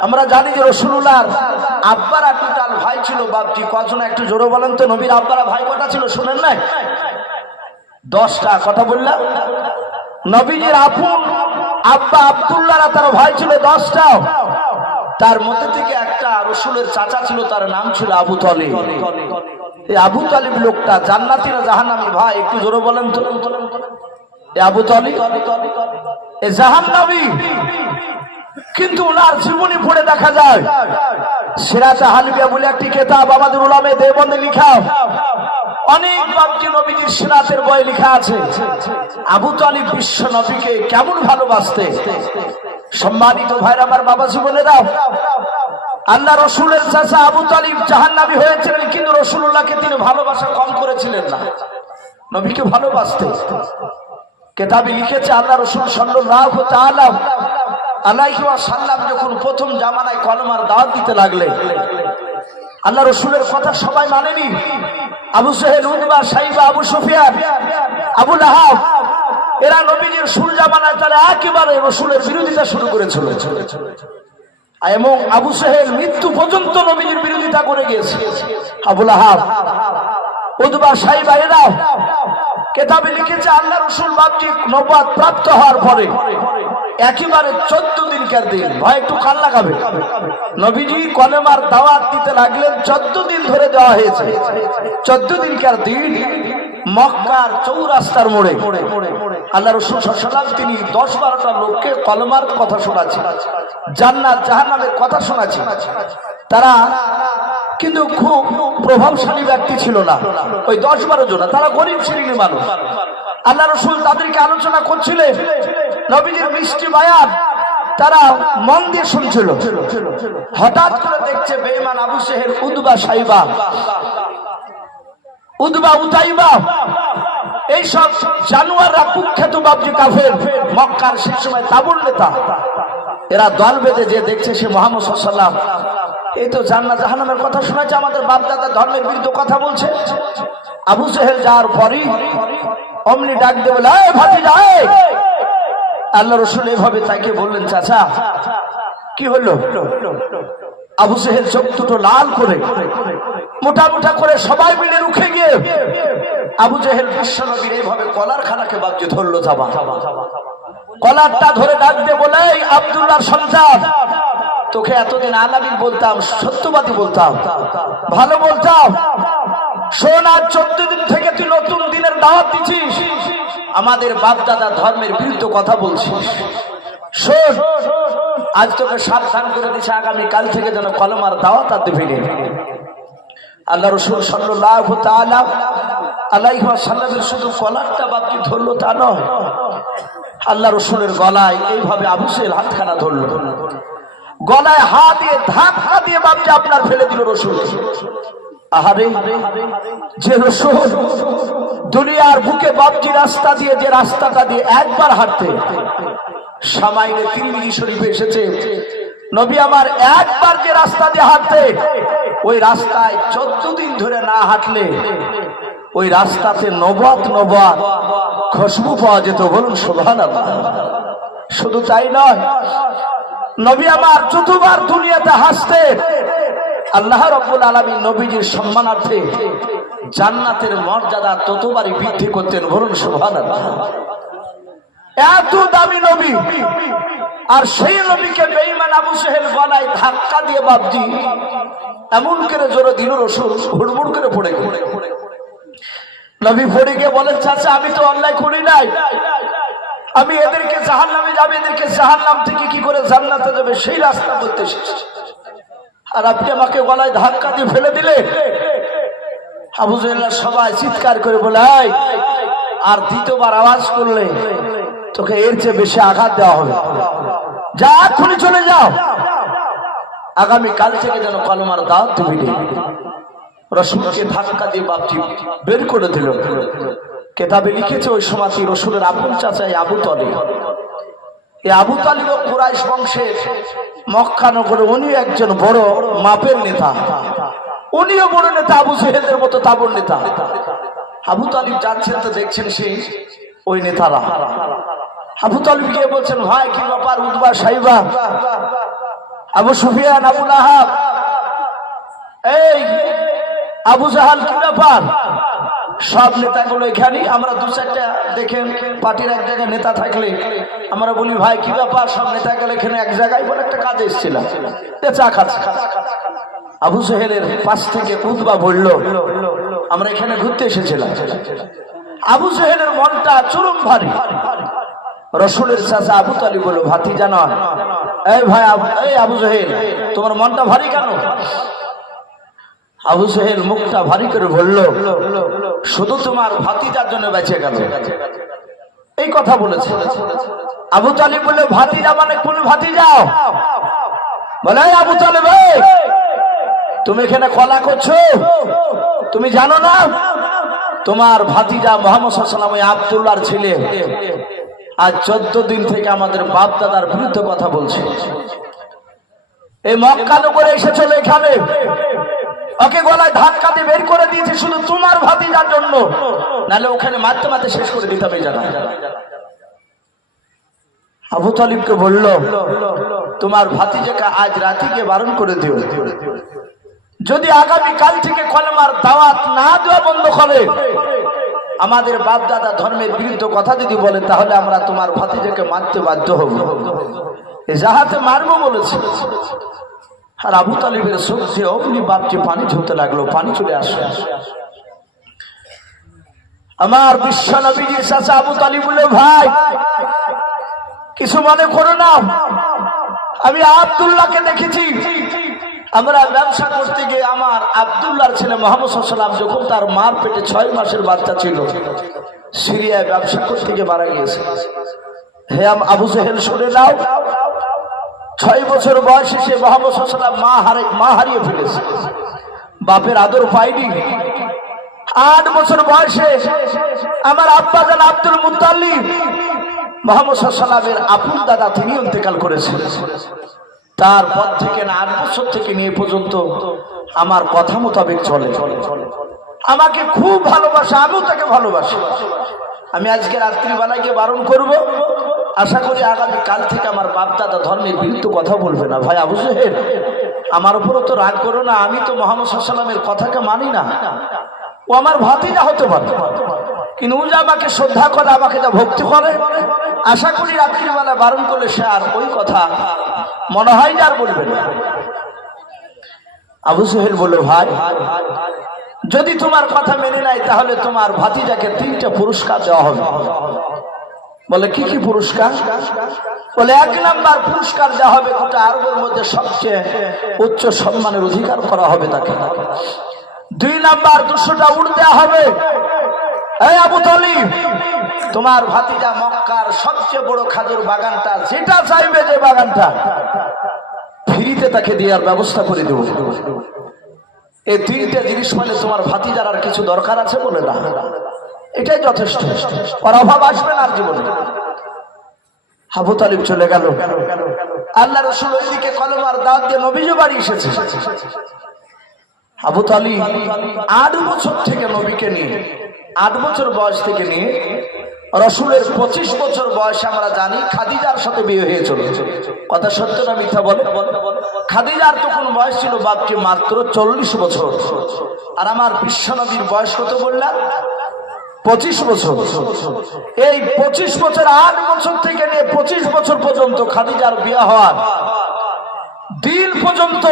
আমরা জানি যে রাসূলুল্লাহর আব্বারা টোটাল ভাই ছিল বাপজি কজন একটু জোরে বলেন তো। নবীর আব্বারা ভাই কটা ছিল শুনেন নাই? 10টা। কথা বললাম নবীজির আপন আব্বা আব্দুল্লাহরা তার ভাই ছিল 10টা। তার মধ্যে থেকে একটা রাসূলের চাচা ছিল, তার নাম ছিল আবু তালিব। এই আবু তালিব লোকটা জান্নাতি না জাহান্নামী ভাই একটু জোরে বলেন তো। এই আবু তালিব এই জাহান্নামী, কিন্তু ওনার জীবনী পড়ে দেখা যায় সিরাতে হালিবিয়া বলে একটি কিতাব আমাদের উলামে দেওবন্দে লেখা, অনেক বাপজি নবীজির সিরাতের বই লেখা আছে আবু তালিব বিশ্ব নবীকে কেমন ভালোবাসতে। সম্মানিত ভাইরা আমার, বাবা জীবনেরা, আল্লাহ রসুলের চাচা আবু তালিব জাহান্নামী হয়েছিলেন, কিন্তু রাসূলুল্লাহকে তিনি ভালোবাসা কম করেছিলেন না, নবীকে ভালোবাসতে। কিতাবে লিখেছে আল্লাহ রসুল সাল্লাল্লাহু তাআলা আলাইহি ওয়াসাল্লাম যখন প্রথম জামানায় কলমার দাওয়াত দিতে লাগলেন, আল্লাহ রসুলের কথা সবাই মানেনি। আবু জাহেল, উতবা, সাইবা, আবু সুফিয়ান, আবু লাহাব এরা নবীজির শুরু জামানায় তারা একেবারে রসুলের বিরোধিতা শুরু করেছিল, এবং আবু জাহেল মৃত্যু পর্যন্ত নবীজির বিরোধিতা করে গিয়েছে। আবু লাহাব, উতবা, সাইবা এরা কিতাবে লিখেছে আল্লাহ রসুল বাপজি নবুয়ত প্রাপ্ত হওয়ার পরে একেবারে 14 দিনকার দিন, ভাই একটু কান লাগাবে, নবীজি কলেমার দাওয়াত দিতে লাগলেন। 14 দিন ধরে দেওয়া হয়েছে। 14 দিনকার দিন মক্কার চৌরাস্তার মোড়ে আল্লাহ রাসূল সাল্লাল্লাহু আলাইহি ওয়াসাল্লাম তিনি 10-12টা লোককে কলেমার কথা শোনাচ্ছেন, জান্নাত জাহান্নামের কথা শোনাচ্ছেন। তারা কিন্তু খুব প্রভাবশালী ব্যক্তি ছিল না, ওই 10-12 জন, তারা গরিব শ্রেণীর মানুষ। আল্লাহ রাসূল তাদেরকে আলোচনা করছিলেন, নবীজির মিষ্টি বায়ান তারা মন দিয়ে শুনছিল। হঠাৎ করে দেখছে বেঈমান আবু জাহেল, উতবা, সাইবা, উতবা, উতাইবা এইসব জানোয়াররা কুখ্যাত বাপজি কাফের, মক্কার সেই সময় তাবুর নেতা, এরা দল বেঁধে যে দেখছে সে মুহাম্মদ সাল্লাল্লাহু আলাইহি ওয়াসাল্লাম এই তো জান্নাত জাহান্নামের কথা শোনাচ্ছে, আমাদের বাপ দাদা ধর্মের বিরুদ্ধে কথা বলছে। আবু জাহেল যাওয়ার পরই অমনি ডাক দিয়ে বলে, এই ভাতিজা, আল্লাহ রসুল এভাবে তাকে বললেন, চাচা কি হলো? আবু জাহেল চোখ দুটো লাল করে মোটা মোটা করে সবাই মিলে রুখে গিয়ে আবু জাহেল বিশ্ব নবীর এইভাবে কলার খানাকে বাপজি ধরলো, যাবা কলারটা ধরে ডাক দিয়ে বলে, এই আব্দুল্লাহর সন্তান, তোকে এতদিন আলামিন বলতাম, সত্যবাদী বলতাম, ভালো বলতাম, শোন আজ 14 দিন থেকে তুই নতুন দিনের দাওয়াত দিছিস, আমাদের বাপ দাদা ধর্মের বিরুদ্ধে কথা বলছিস। শোন আজ তোকে সাবধান করে দিছে, আগামী কাল থেকে যেন কলমার দাওয়াত আর দিবি না। আল্লাহ রাসূল সাল্লাল্লাহু তাআলা আলাইহি ওয়াসাল্লাম শুধু কলারটা বাপজি ধরলো তা নয়, আল্লাহ রসুলের গলায় এইভাবে আবু জাহেল হাতখানা ধরলো, গলায় হাত দিয়ে ধাক্কা দিয়ে বাপজি আপনার ফেলে দিল রসুল। আহারে, যে রসুল দুনিয়ার বুকে বাপজি রাস্তা দিয়ে, যে রাস্তাটা দিয়ে একবার হাঁটতে সামাইলে তিরমিজি শরীফে এসেছে, নবী আমার একবার যে রাস্তা দিয়ে হাঁটতে, ওই রাস্তায় 14 দিন ধরে না হাঁটলে ওই রাস্তাতে নবুয়ত খুশবু পাওয়া যেত। বলুন সুবহানাল্লাহ। শুধু তাই নয়, নবী আমার যতবার দুনিয়াতে হাসতে আল্লাহ রাব্বুল আলামিন নবীজির সম্মানার্থে জান্নাতের মর্যাদা ততবারই বৃদ্ধি করতেন। বলুন সুবহানাল্লাহ। এত দামি নবী, আর সেই নবীকে বেঈমান আবু জাহেল গলায় ধাক্কা দিয়ে বাপজি এমন করে জোরে দিল, রাসূল হুড়মুড় করে পড়ে গেল। নবী পড়ে গিয়ে বলেন, চাচা আমি তো অন্যায় করি নাই, আমি এদেরকে জাহান্নামে যাবে, এদেরকে জাহান্নাম থেকে কি করে জান্নাতে যাবে সেই রাস্তা বলতে এসেছি, আর আপনি আমাকে গলায় ধাক্কা দিয়ে ফেলে দিলে। আবু জাহেল সবাই চিৎকার করে বলে, আর দ্বিতীয়বার আওয়াজ করলে তোকে এর চেয়ে বেশি আঘাত দেওয়া হবে, যা এক্ষুনি চলে যাও, আগামী কাল থেকে যেন কলমার দাওয়াত দিবি না। রসুলকে ধাক্কা দিয়ে বাপজি বের করে দিল। কিতাবে লিখেছে ওই সময় রসুলের আপন চাচা আবু তালিব, এই আবু তালিব কুরাইশ বংশের মক্কা নগরে, উনি একজন বড় মাপের নেতা, উনিও বড় নেতা, আবু জাহেলের মতো তাবুর নেতা। আবু তালিব যাচ্ছেন তো দেখছেন সেই ওই নেতারা। আবু তালিব গিয়ে বলছেন, ভাই কি ব্যাপার, উতবা, সাইবা আবু সুফিয়ান, আবু লাহাব, এই আবু জাহাল, কি ব্যাপার? সব নেতাগুলো এখানে। আমরা দু চারটা দেখেন পার্টির এক জায়গায় নেতা থাকলে আমরা বলি ভাই কি ব্যাপার, সব নেতা গেলে এখানে এক জায়গায় বলে একটা কাজে এসেছিলাম, চা খাচ্ছে। আবু জাহেলের পাশ থেকে উতবা বলল আমরা এখানে ঘুরতে এসেছিলাম। আবু জাহেলের মনটা চরম ভারী। রসুলের চাচা আবু তালিব বলল ভাতিজা নয়, এই ভাই এই আবু জাহেল তোমার মনটা ভারী কেন? আবু জাহেল মুখটা ভারী করে বলল শুধু তোমার ভাতিজার জন্য বেঁচে গেল, এই কথা বলেছে। আবু তালিব বলল ভাতিজা মানে কোন ভাতিজা? বলে আবু তালিব তুমি এখানে কলা করছো, তুমি জানো না তোমার ভাতিজা মুহাম্মদ সাল্লাল্লাহু আলাইহি ওয়াসাল্লাম আব্দুল্লাহর ছেলে আজ 14 দিন থেকে আমাদের বাপ দাদার বিরুদ্ধে কথা বলছে। এই মক্কা নগরে এসে চলে এখানে ওকে গলায় ধাক্কা দিয়ে বের করে দিয়েছে শুধু তোমার ভাতিজার জন্য, নাহলে ওখানে মারতে মারতে শেষ করে দিতে হবে জানা। আবু তালিবকে বলল তোমার ভাতিজাকে আজ রাতিকে বারণ করে দিও, যদি আগামী কাল থেকে কলেমার দাওয়াত না দেওয়া বন্ধ করে, আমাদের বাপ দাদা ধর্মের বিরুদ্ধে কথা যদি বলে, তাহলে আমরা তোমার ভাতিজাকে মারতে বাধ্য হব, যাহাতে মারবো বলেছে। আর আবু তালিবের চোখ দিয়ে অমনি বাপকে পানি ঝরতে লাগলো, পানি চলে আসে। আমার বিশ্ব নবীজির চাচা আবু তালিব বলে ভাই কিছু মনে করো না, আমি আব্দুল্লাহকে দেখেছি, আমরা ব্যবসা করতে গিয়ে আমার আব্দুল্লাহর ছেলে মুহাম্মদ সাল্লাল্লাহু আলাইহি ওয়াসাল্লাম যখন তার মার পেটে 6 মাসের বাচ্চা ছিল, সিরিয়ায় ব্যবসা করতে গিয়ে মারা গিয়েছে। হে আবু জাহেল শুনে নাও, 6 বছর বয়সে সে মুহাম্মদ সাল্লাল্লাহু আলাইহি ওয়াসাল্লাম মা হারিয়ে ফেলেছে, বাপের আদর পায়নি। 8 বছর বয়সে আমার আব্বা জান আব্দুল মুত্তালিব মুহাম্মদ সাল্লাল্লাহু আলাইহি ওয়াসাল্লামের আপন দাদা তিনি ইন্তেকাল করেছেন। তারপর থেকে 8 বছর থেকে নিয়ে পর্যন্ত আমার কথা মোতাবেক চলে, আমাকে খুব ভালোবাসে, আমিও তাকে ভালোবাসি। আমি আজকে রাত্রিবেলা গিয়ে বারণ করব, আশা করি আগামী কাল থেকে আমার বাপ দাদা ধর্মের বিরুদ্ধে কথা বলবে না। ভাই আবু জাহেল আমার উপরও তো রাগ করো না, আমি তো মুহাম্মদ সাল্লাল্লাহু আলাইহি ওয়াসাল্লামের কথাকে মানি না, ও আমার ভাতিজা হতে পারে, কিন্তু ও যে আমাকে শ্রদ্ধা করে, আমাকে যা ভক্তি করে, আশা করি রাত্রিবেলা বারণ করলে সে আর ওই কথা মনে হয় আর বলবে না। আবু জাহেল বলল ভাই যদি তোমার কথা মেনে নাই, তাহলে তোমার ভাতিজাকে 3টা পুরস্কার দেওয়া হবে। বলে কি কি পুরস্কার? বলে 1 নাম্বার পুরস্কার দেওয়া হবে গোটা আরবের মধ্যে সবচেয়ে উচ্চ সম্মানের অধিকার করা হবে তাকে। 2 নাম্বার 200টা উট দেওয়া হবে। এই আবু তালিব তোমার ভাতিজা মক্কার সবচেয়ে বড় খাজুর বাগানটা, যেটা চাইবে যে বাগানটা ফ্রিতে তাকে দেওয়ার ব্যবস্থা করে দেব। এই 3টে জিনিস মানে তোমার ভাতিজার আর কিছু দরকার আছে? বলে না, এটাই যথেষ্ট, আর অভাব আসবে না আর জীবনে। আবু তালিব চলে গেল। আল্লাহ রাসূল ওইদিকে কলেমার দাওয়াত দিয়ে নবীজি বাড়ি এসেছে। আবু তালিব 8 বছর থেকে নবীকে নিয়ে, 8 বছর বয়স থেকে নিয়ে রসুলের 25 বছর বয়সে আমরা জানি খাদিজার সাথে বিয়ে হয়েছিল। কথা সত্য না মিথ্যা বলে? খাদিজার তখন বয়স ছিল বাপকে মাত্র 40 বছর, আর আমার বিশ্বনবীর বয়স কত বললাম? 25 বছর। এই 25 বছর, 8 বছর থেকে নিয়ে 25 বছর পর্যন্ত খাদিজার বিয়ে হওয়ার দিন পর্যন্ত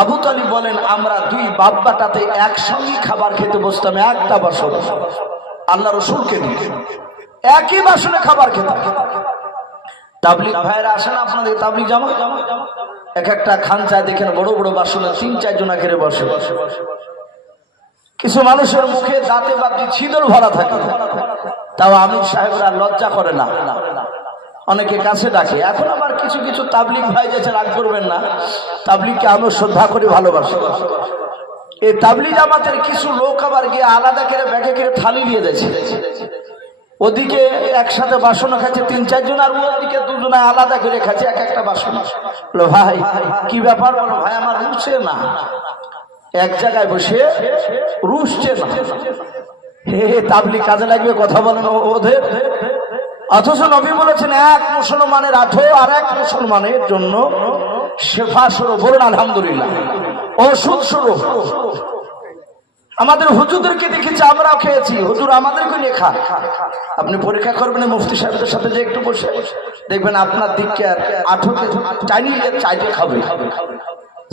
আবু তালিব বলেন আমরা 2 বাব্বাটাতে একসঙ্গে খাবার খেতে বসতাম, একটা বাসন, আল্লাহ রসুলকে নিয়ে একই বাসনে খাবার খেতাম। তাবলীগ ভাইরা আসেন আপনাদের তাবলীগ জামা, এক একটা খানচায় দেখেন বড় বড় বাসনে 3-4 জনা ঘিরে বসে। কিছু মানুষের মুখে দাঁতে বাতি ছিদল ভরা থাকে, তাও আমির সাহেবরা লজ্জা করে না, অনেকে কাছে ডাকে। এখন আবার কিছু কিছু তাবলীগ ভাই যেছে, রাগ করবেন না, তাবলীগকে আমিও শ্রদ্ধা করে ভালোবাসি। এই তাবলীগ জামাতের কিছু লোক আবার গিয়ে আলাদা করে ব্যাগে করে থালি নিয়ে যাচ্ছে, ওদিকে একসাথে বাসন খাচ্ছে 3-4 জন, আর ওদিকে 2 জনা আলাদা করে খাচ্ছে এক একটা বাসন। বলো ভাই কি ব্যাপার? বলো ভাই আমার রুচছে না, এক জায়গায় বসে রুচছে না। হে তাবলীগ কাজে লাগবে কথা বলেন ওদের। অথচ নবী বলেছেন 1 মুসলমানের 8 আর 1 মুসলমানের জন্য শেফা শুরু, বলুন আলহামদুলিল্লাহ। ওষুধ শুরু। আমাদের হুজুরদেরকে দেখেছি, আমরাও খেয়েছি, হুজুর আমাদেরকে লেখা। আপনি পরীক্ষা করবেন মুফতি সাহেবদের সাথে যে একটু বসে দেখবেন আপনার দিককে আঠোকে চাইতে খাবে।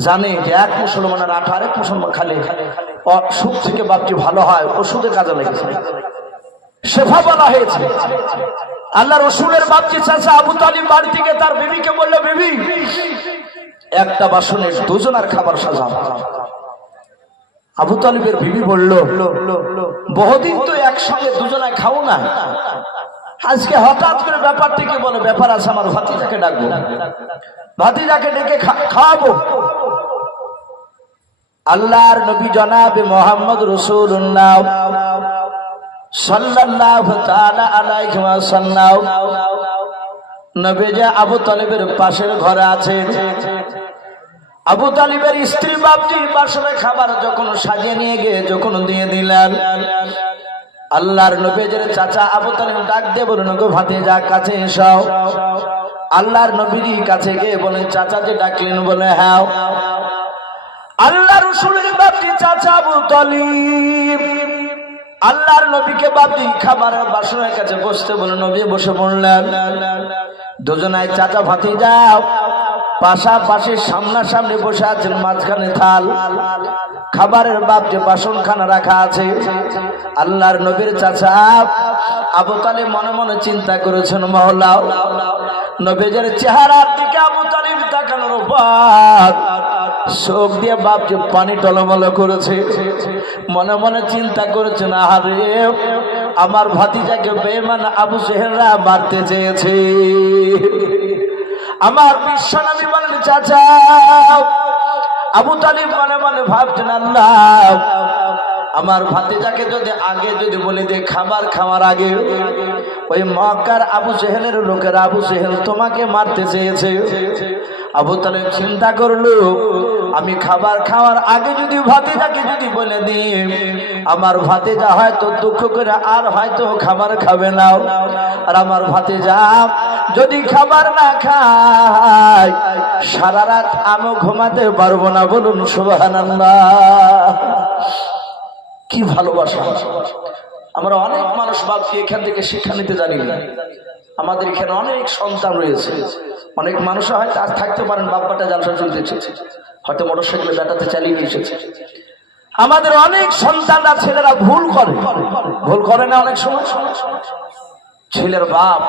জানে যে এক মুসলমানের আঠা আরেক মুসলমান খালে সুখ থেকে বাপটি ভালো হয়, ওষুধের কাজে লেগেছে, শেফা বলা হয়েছে। আল্লাহ রসুলের বাপজি চাচা আবু তালিব বাড়ি থেকে তার বিবিকে বললো, বিবি একটা বাসনে দুজনের খাবার সাজাও। আবু তালিবের বিবি বলল, বহুদিন তো একসঙ্গে দুজনায় খাও না, আজকে হঠাৎ করে ব্যাপারটা কি বলে? ব্যাপার আছে, আমার ভাতিজাকে ডাকবো, ভাতিজাকে ডেকে খাওয়াবো। আল্লাহর নবী জনাবে মোহাম্মদ রাসূলুল্লাহ সাল্লাল্লাহু তাআলা আলাইহি ওয়াসাল্লাম নবী যে আবু তালিবের পাশের ঘরে আছেন। আবু তালিবের স্ত্রী বাপজি বাসনে খাবার যখন সাজিয়ে নিয়ে গিয়ে যখন দিয়ে দিলেন, আল্লাহর নবীর চাচা আবু তালিব ডাক দিয়ে বলুন, গো ভাতিজা কাছে এসো। আল্লাহর নবীর কাছে গিয়ে বলেন, চাচা যে ডাকলেন? বলে হ্যাঁ। আল্লাহ রাসূলের বাপজি চাচা আবু তালিব আল্লাহর নবীকে বাপজি খাবারের বাসনের কাছে বসতে বলে, নবী বসে পড়লেন। দুজনায় চাচা ভাতিজা পাশাপাশি সামনাসামনি বসে আছেন, মাঝখানে থাল, খাবারের বাপ যে বাসন খানা রাখা আছে। আল্লাহর নবীর চাচা আবু তালিব মনে মনে চিন্তা করেছেন, মহল্লা নবীর চেহারার দিকে আবু তালিব তাকানোর পর চোখ দিয়ে বাপ যে পানি টলমল করেছে, মনে মনে চিন্তা করেছেন, আরে আমার ভাতিজাকে বেঈমান আবু জেহেলরা মারতে চেয়েছে। আমার বিশ্বনবী বলেন, চাচা আবু তালিব মনে মনে ভাবছেন, আল্লাহ আমার ভাতিজাকে যদি আগে যদি বলে দে খাবার খাওয়ার আগে ওই মক্কার আবু জেহেলের লোকেরা আবু জেহেল তোমাকে মারতে চেয়েছে। আবু তালিব চিন্তা করলো, আমি খাবার খাওয়ার আগে যদি ভাতিজাকে যদি বলে দিই, আমার ভাতিজা হয়তো দুঃখ করে আর হয়তো খাবার খাবে না, আর আমার ভাতিজা যদি খাবার না খায় সারা রাত আমি ঘুমাতে পারবো না। বলুন সুবহানাল্লাহ। কি ভালোবাসা! আমরা অনেক মানুষ ভাবছি এখান থেকে শিক্ষা নিতে জানি না। আমাদের এখানে অনেক সন্তান রয়েছে, অনেক মানুষ হয়তো আজ থাকতে পারেন বাপ্পাটা জালসা চলতে এসেছে, হয়তো মোটরসাইকেলে বেটাতে চালিয়ে নিয়ে এসেছে। আমাদের অনেক সন্তানরা ছেলেরা ভুল করে না, অনেক সময় ছেলের বাপ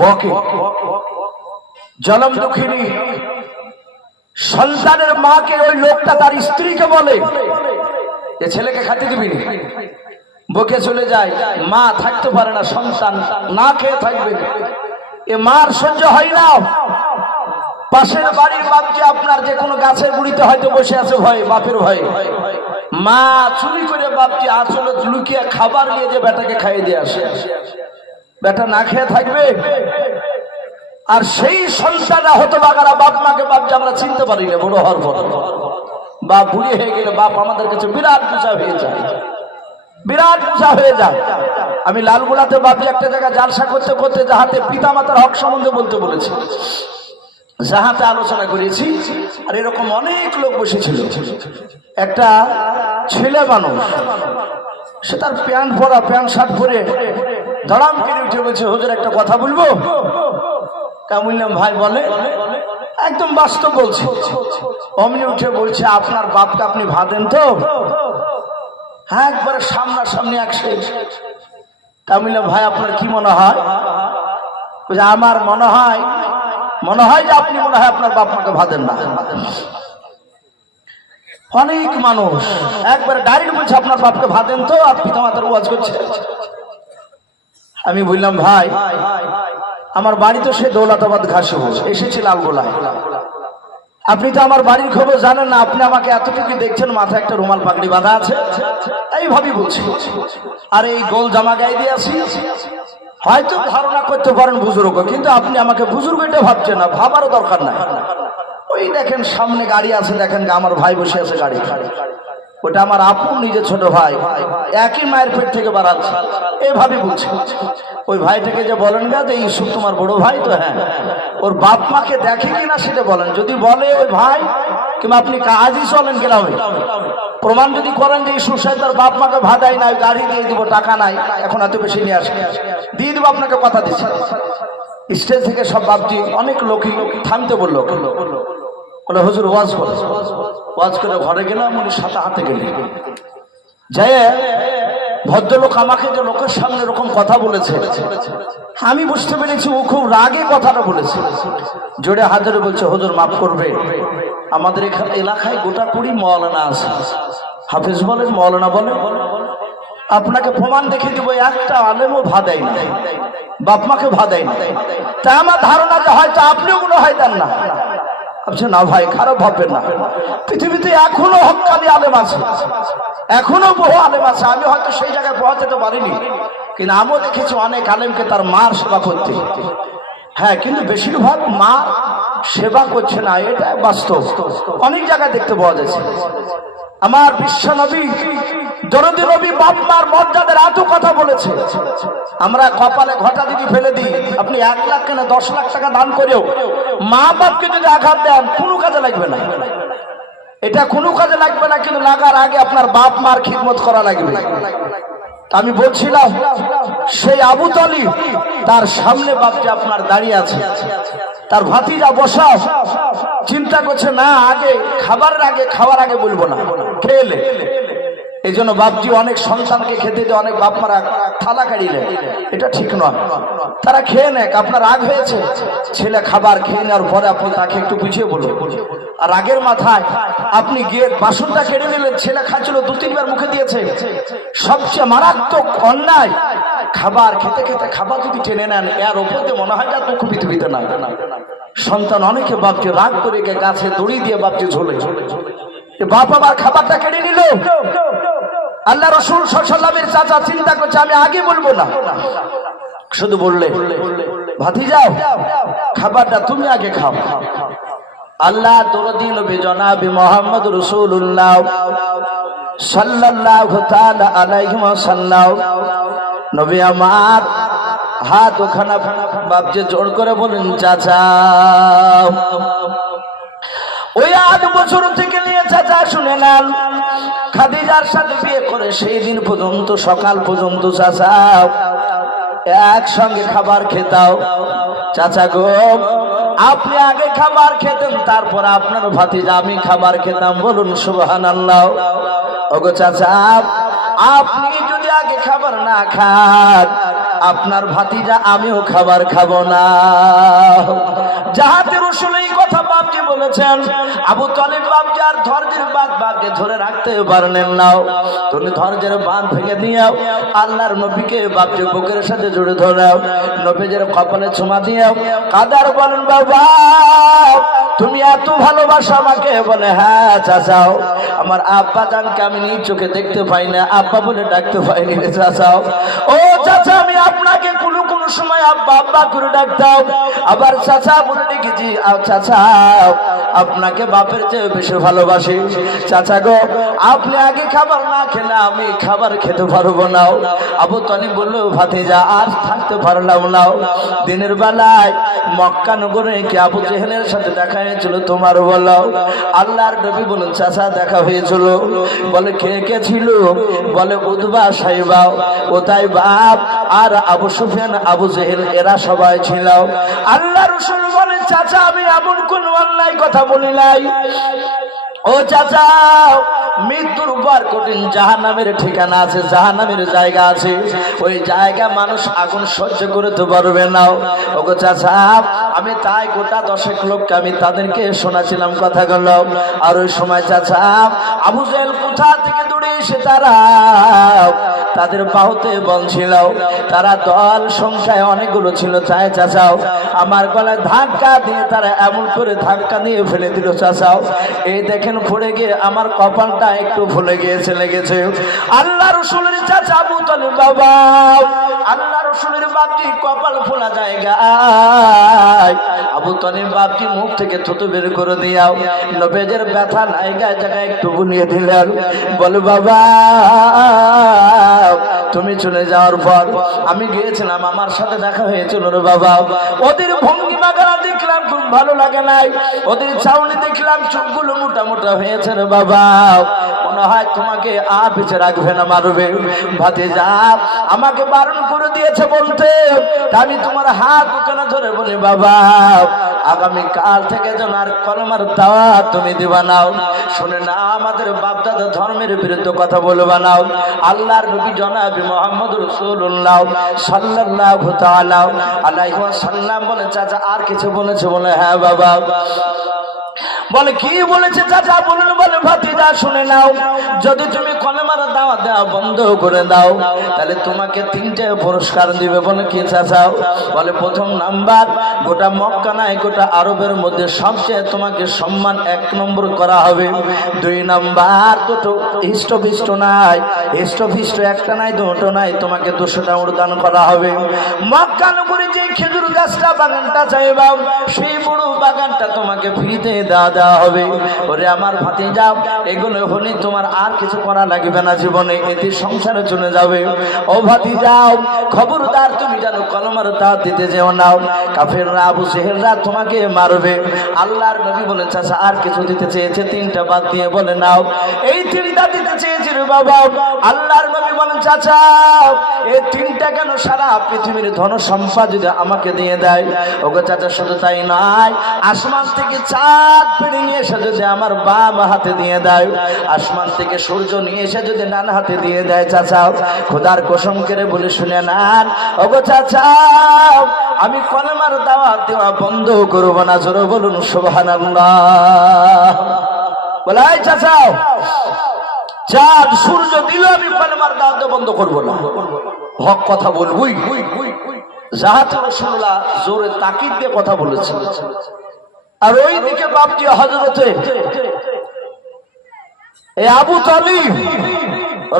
বকে, জনম দুঃখিনী সন্তানের মাকে ওই লোকটা তার স্ত্রীকে বলে যে ছেলেকে খাতে দিবি না, বকে চলে যায়। মা থাকতে পারে না, সন্তান না খেয়ে থাকবে, এ মার সহ্য হয় না। পাশের বাড়ির বাপকে আপনার যে কোনো গাছের গুড়িতে হয়তো বসে আছে ভয়ে, বাপের ভয়ে, মা চুরি করে বাপকে আঁচলে লুকিয়ে খাবার নিয়ে যে বেটাকে খাইয়ে দিয়ে আসে, বেটা না খেয়ে থাকবে। আর সেই সন্তানরা হতো বাগারা বাপ মাকে বাপকে আমরা চিনতে পারি না, বড় হওয়ার পর বাপ বুড়ি হয়ে গেলে বাপ আমাদের কাছে বিরাট বোঝা হয়ে যায়, বিরাট বোঝা হয়ে যায়। আমি লালগোলাতে বাপজি একটা জায়গায় জালসা করতে করতে যাহাতে পিতা মাতার হক সম্বন্ধে বলতে বলেছি, যাহাতে আলোচনা করেছি, আর এরকম অনেক লোক বসেছিল। একটা ছেলে মানুষ, সে তার প্যান্ট পরা প্যান্ট শার্ট পরে ধরাম কিনে উঠে বলছে, হুজুর একটা কথা বলবো। বললাম ভাই বলে, একদম বাস্তব বলছি। অমনি উঠে বলছে, আপনার বাপকে আপনি ভাতেন তো? হ্যাঁ, একবারে সামনাসামনি একশো। তা বললাম ভাই আপনার কি মনে হয়? আমার মনে হয় যে আপনি মনে হয় আপনার বাপ মাকে ভাতেন না। অনেক মানুষ একবার ডাইরেক্ট বলছে আপনার বাপকে ভাতেন তো, আর পিতা মাতার ওয়াজ করছে। আমি বললাম ভাই আমার বাড়ি তো সে দৌলতাবাদ ঘাসে এসেছি লালগোলায়, আপনি তো আমার বাড়ির খবর জানেন না, আপনি আমাকে এতটুকু দেখছেন মাথায় একটা রুমাল পাগড়ি বাঁধা আছে, এইভাবেই বলছি, আর এই গোল জামা গায়ে দিয়ে আছি। হয়তো ধারণা করতে পারেন বুজুর্গ, কিন্তু আপনি আমাকে বুজুর্গ এটা ভাবছেন না, ভাবারও দরকার নাই। ওই দেখেন সামনে গাড়ি আছে, দেখেন আমার ভাই বসে আছে গাড়ি, ওটা আমার আপন নিজের ছোট ভাই, একই মায়ের পেট থেকে বাড়াচ্ছে, এভাবে বলছে। ওই ভাইটাকে যে বলেন গা যে ইউসুফ তোমার বড় ভাই তো, হ্যাঁ, ওর বাপ মাকে দেখে কিনা সেটা বলেন। যদি বলে ওই ভাই কিংবা আপনি কাজই চলেন গ্রামে, প্রমাণ যদি করেন যে ইউসুফ সাহেব তার বাপ মাকে ভাদাই নাই, গাড়ি দিয়ে দিব, টাকা নাই, এখন এত বেশি নিয়ে আসে, দিয়ে দিব, আপনাকে কথা দিচ্ছি। স্টেজ থেকে সব বাপজি অনেক লোকই থামতে বললো, বলে হুজুর ওয়াজ করে, ওয়াজ করে ঘরে গেলাম, উনি সাথে হাতে গেলেন, যাই ভদ্রলোক আমাকে যে লোকের সামনে এরকম কথা বলেছে, আমি বুঝতে পেরেছি ও খুব রাগে কথাটা বলেছে। জোরে হাজারে বলছে, হুজুর মাফ করবে, আমাদের এখানে এলাকায় গোটা কুড়ি মওলানা আছে, হাফেজ বলেন, মওলানা বলেন, আপনাকে প্রমাণ দেখে দিব একটা আলেমও ভাদাই না, বাপ মাকে ভাদাই না। তা আমার ধারণা যে হয়তো আপনিও মনে হয় দেন না। আচ্ছা না ভাই, খারাপ ভাববেন না, পৃথিবীতে এখনো হক্কানি আলেম আছে, এখনো বহু আলেম আছে। আমি হয়তো সেই জায়গায় পৌঁছাতে পারিনি, কিন্তু আমিও দেখেছি অনেক আলেমকে তার মার সেবা করতে, হ্যাঁ, কিন্তু বেশিরভাগ মা সেবা করছে না, এটা বাস্তব, অনেক জায়গায় দেখতে পাওয়া যাচ্ছে। আমার বিশ্ব নবী দরদি নবী বাপ মার মর্যাদার এত কথা বলেছে, আমরা কপালে ঘটা যদি ফেলে দিই, আপনি 1 লাখ কেন 10 লাখ টাকা দান করেও মা বাপকে যদি আঘাত দেন কোনো কাজে লাগবে না, এটা কোনো কাজে লাগবে না, কিন্তু লাগার আগে আপনার বাপ মার খিদমত করা লাগবে। আমি বলছিলাম সেই আবু তালিব, তার সামনে বাপজি আপনার দাঁড়িয়ে আছে, তার ভাতিজা বসা চিন্তা করছে না আগে খাওয়ার আগে বলবো না, খেলে। এই জন্য বাপজি অনেক সন্তানকে খেতে দিয়ে অনেক বাপ মারা থালা কাড়িয়ে নেয়, এটা ঠিক নয়। তারা খেয়ে নেয়, আপনার রাগ হয়েছে, ছেলে খাবার খেয়ে নেওয়ার পরে আপনি তাকে একটু বুঝিয়ে বলুন। আর রাগের মাথায় আপনি গিয়ে বাসনটা কেড়ে নিলেন, ছেলে খাচ্ছিল 2-3 বার মুখে দিয়েছে, সবচেয়ে মারাত্মক অন্যায় খাবার খেতে খেতে খাবার যদি টেনে নেন, এর ওপর দিয়ে মনে হয় যা দুঃখ পৃথিবীতে না। সন্তান অনেকে বাপকে রাগ করে গিয়ে গাছে দড়ি দিয়ে বাপকে ঝোলে, বাপ আবার খাবারটা কেড়ে নিল। আল্লাহ রাসূল সাল্লাল্লাহু আলাইহি ওয়াসাল্লামের চাচা চিন্তা করছে আমি আগে বলবো না, শুধু বললে ভাতিজাও খাবারটা তুমি আগে খাও। আল্লাহ দরদি নবী জনাবে মুহাম্মদ রাসূলুল্লাহ সাল্লাল্লাহু তাআলা আলাইহি ওয়াসাল্লাম নবী আমার হাত ওখানা বাপজি জোর করে বলেন, চাচা ওই 8 বছর থেকে নিয়ে চাচা শুনে নেন, খাদিজার সাথে বিয়ে করে সেই দিন পর্যন্ত সকাল পর্যন্ত চাচা একসঙ্গে খাবার খেতাও। চাচা গো, আপনি আগে খাবার খেতেন, তারপর আপনার ভাতিজা আমি খাবার খেতাম, বলুন সুবহানাল্লাহ। ওগো চাচা, আপনি যদি আগে খাবার না খান, আপনার ভাতিজা আমিও খাবার খাবো না। যাহাতে রাসূল এই কথা বাপজি বলেছেন, আবু তালিব বাপজি আর ধৈর্যের বাঁধকে ধরে রাখতে পারলেন না, তুমি ধৈর্যের বাঁধ ভেঙে দিও, আল্লাহর নবীকে বাপজি বুকের সাথে জড়ে ধরাও, নবীজের কপালে চুমা দিও, কাদার বলেন বাবা তুমি এত ভালোবাসো আমাকে? বলে হ্যাঁ চাচাও, আমার আব্বা জানকে আমি নিজ চোখে দেখতে পাই না, আব্বা বলে ডাকতে পাইনি রে চাচাও। ও চাচা, আমি আপনাকে কোনো সময় আব্বা আব্বা করে ডাকতাম, আবার চাচা বলে ডেকেছি। চাচা আপনাকে বাপের চেয়ে বেশি ভালোবাসি। চাচা গো, আপনি আগে খাবার না খেলে আমি খাবার খেতে পারবো না। আবু তালিব বললো, ভাতিজা আর থাকতে পারলাম না। দিনের বেলায় মক্কা নগরে কি আবু জেহেলের সাথে দেখা হয়েছিল তোমার? বলো। আল্লাহর নবী বলুন, চাচা দেখা হয়েছিল। বলে কে কে ছিল? বলে উতবা, সাইবা, ওতাই বাপ আর আবু সুফিয়ান, আবু জেহেল, এরা সবাই ছিল। আল্লাহ রাসূল বলেন, চাচা আমি এমন কোন অন্যায় কথা বলি নাই। ও চাচা, মৃত্যুর পর কঠিন জাহান্নামের ঠিকানা আছে, জাহান্নামের জায়গা আছে, ওই জায়গা মানুষ আগুন সহ্য করতে পারবে না। ওগো চাচা, আমি তাই গোটা 10 লোককে আমি তাদেরকে শোনাছিলাম কথাগুলো। আর ওই সময় চাচা আবু জেহেল কোথা থেকে দৌড়ে এসে তারা তাদের বাহুতে বল ছিল, তারা দল সংখ্যায় অনেকগুলো ছিল। চায় চাচাও আমার গলায় ধাক্কা দিয়ে তারা এমন করে ধাক্কা দিয়ে ফেলে দিল। চাচাও এই দেখেন পড়ে গিয়ে আমার কপালটা একটু ফুলে গিয়েছে, লেগেছে। আল্লাহ রাসূলের চাচা আবু তালিব বাবা, আল্লাহ রাসূলের বাপজি কপাল ফোলা জায়গা নাই। আবু তালিব বাপজি মুখ থেকে থুতু বের করে দিয়াও নবেজের ব্যথা নাই গায়ে জায়গায় একটু বুনিয়ে দিলেন। বলে বাবা তুমি চলে যাওয়ার পর আমি গিয়েছিলাম, আমার সাথে দেখা হয়েছিল রে বাবা। ওদের ভঙ্গিমা গানা দেখলাম খুব ভালো লাগে নাই, ওদের চাউনি দেখলাম চোখগুলো মোটা মোটা হয়েছে রে বাবা। মনে হয় তোমাকে আর পিছে রাখবে না, মারবে। ভাতিজা আমাকে বারণ করে দিয়েছে বলতে, আমি তোমার হাত ওখানে ধরে বলি বাবা আগামী কাল থেকে যেন আর কলমার দাওয়াত তুমি দিবা নাও। শুনে না আমাদের বাপ দাদা ধর্মের বিরুদ্ধে কথা বলবা নাও। আল্লাহর নবী জনাবি মুহাম্মদ রাসূলুল্লাহ সাল্লাল্লাহু তাআলা আলাইহি ওয়াসাল্লাম বলে চাচা আর কিছু বলেছে? বলে হ্যাঁ বাবা। বলে কি বলেছে চাচা? বলুন। বলে ভাতিজা শুনে নাও, যদি তুমি কলেমার দাওয়াত দেওয়া বন্ধ করে দাও তাহলে তোমাকে 3টে পুরস্কার দিবে। বলে কি চাচা? বলে প্রথম নাম্বার, গোটা মক্কা নাই গোটা আরবের মধ্যে সবচেয়ে তোমাকে সম্মান 1 নম্বর করা হবে। 2 নাম্বার, দুটো হিষ্টপিষ্ট নাই, হিষ্টপিষ্ট একটা নাই দুটো নাই, তোমাকে 200টা অনুদান করা হবে। মক্কা নগরী যে খেজুর গাছটা বাগানটা চাইবা সেই বড় বাগানটা তোমাকে ফ্রিতে দেওয়া হবে। ওরে আমার ভাতিজা এগুলো হলে তোমার আর কিছু করা লাগবে না জীবনে, এতে সংসারে চলে যাবে। ও ভাতিজাও খবরদার তুমি জানো কলমার দাওয়াত দিতে যেও নাও, কাফেররা আবু জেহেলরা তোমাকে মারবে। আল্লাহর নবী বলেন চাচা আর কিছু দিতে চেয়েছে, 3টা বাদ দিয়ে বলে নাও। এই 3টা দিতে চেয়েছে রে বাবা। আল্লাহর নবী বলেন চাচা এই 3টা কেন, সারা পৃথিবীর ধন সম্পদ যদি আমাকে দিয়ে দেয়। ওগো চাচা শুধু তাই নয়, আসমান থেকে চাঁদ পেড়ে নিয়ে এসে যদি আমার বাম হাতে দিয়ে দেয়, আসমান থেকে সূর্য নিয়ে এসে যদি ডান হাতে দিয়ে দেয়, চাচা খোদার কসম করে বলে শুনে নেন ওগো চাচা আমি কলেমার দাওয়াত দেওয়া বন্ধ করব না। জোরে বলুন সুবহানাল্লাহ। বলে এই চাচা চাঁদ সূর্য দিল আমি কলেমার দাওয়াত বন্ধ করব না, হক কথা বলবই। জাহাতে রাসূলুল্লাহ জোরে তাকিদ দিয়ে কথা বলেছে। আর ওইদিকে বাপজি হযরতে এই আবু তালিব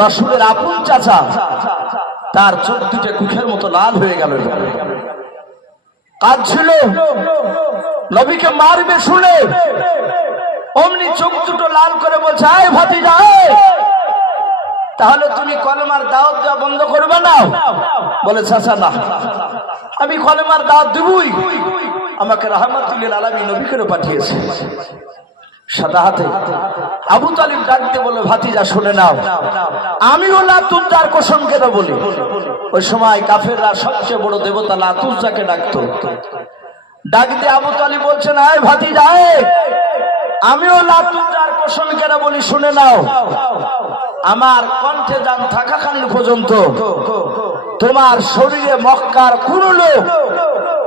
রাসূলের আপন চাচা, তার চোখ দুটো কুঠের মতো লাল হয়ে গেল, কাঁদছিল নবীকে মারবে শুনে। অমনি চোখ দুটো লাল করে বলছে আয় ভাতিজা তাহলে তুমি কলেমার দাওয়াত দেওয়া বন্ধ করবে না? বলে চাচা না আমি কলেমার দাওয়াত দেবই, আমাকে রাহমাতুল লিল আলামিন নবী করে পাঠিয়েছে। সাদা হাতে আবু তালিব ডাকতে বলে ভাতিজা শুনে নাও, আমিও লাতুজ্জার কসম কেটে বলি। ওই সময় কাফেররা সবচেয়ে বড় দেবতা লাতুজ্জাকে ডাকতো। ডাক দিয়ে আবু তালিব বলছেন আয় ভাতিজা আমিও লাতুজ্জার কসম কেটে বলি, শুনে নাও আমার কণ্ঠে জান থাকাকালীন পর্যন্ত তোমার শরীরে মক্কার কোন লোক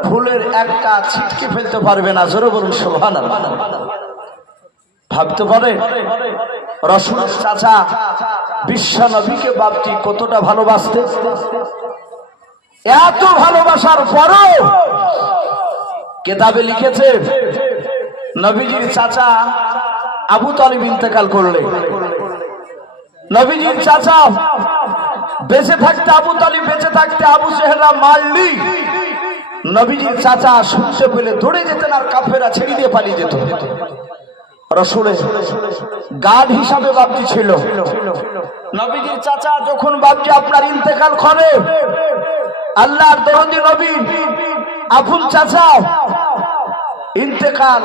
ফুলের একটা ছিটকে ফেলতে পারবে না। জোরে বলুন সুবহানাল্লাহ। ভাবতে পারে রাসূলের চাচা বিশ্ব নবীকে বাপটি কতটা ভালোবাসতে। এত ভালোবাসার পরও কিতাবে লিখেছে নবীজির চাচা আবু তালিব ইন্তেকাল করলে, নবীজির চাচা বেঁচে থাকতে আবু তালিব বেঁচে থাকতে আবু জেহেলরা মারলি, নবীজির চাচা শুনতে পেলে দৌড়ে যেতেন আর কাফেররা ছেড়ে দিয়ে পালিয়ে যেত। রাসূলের গার্ড হিসাবে বাপজি ছিল। নবীজির চাচা যখন বাপজি আপনার ইন্তেকাল করে, আল্লাহর দরদি নবী আপন চাচা ইন্তেকাল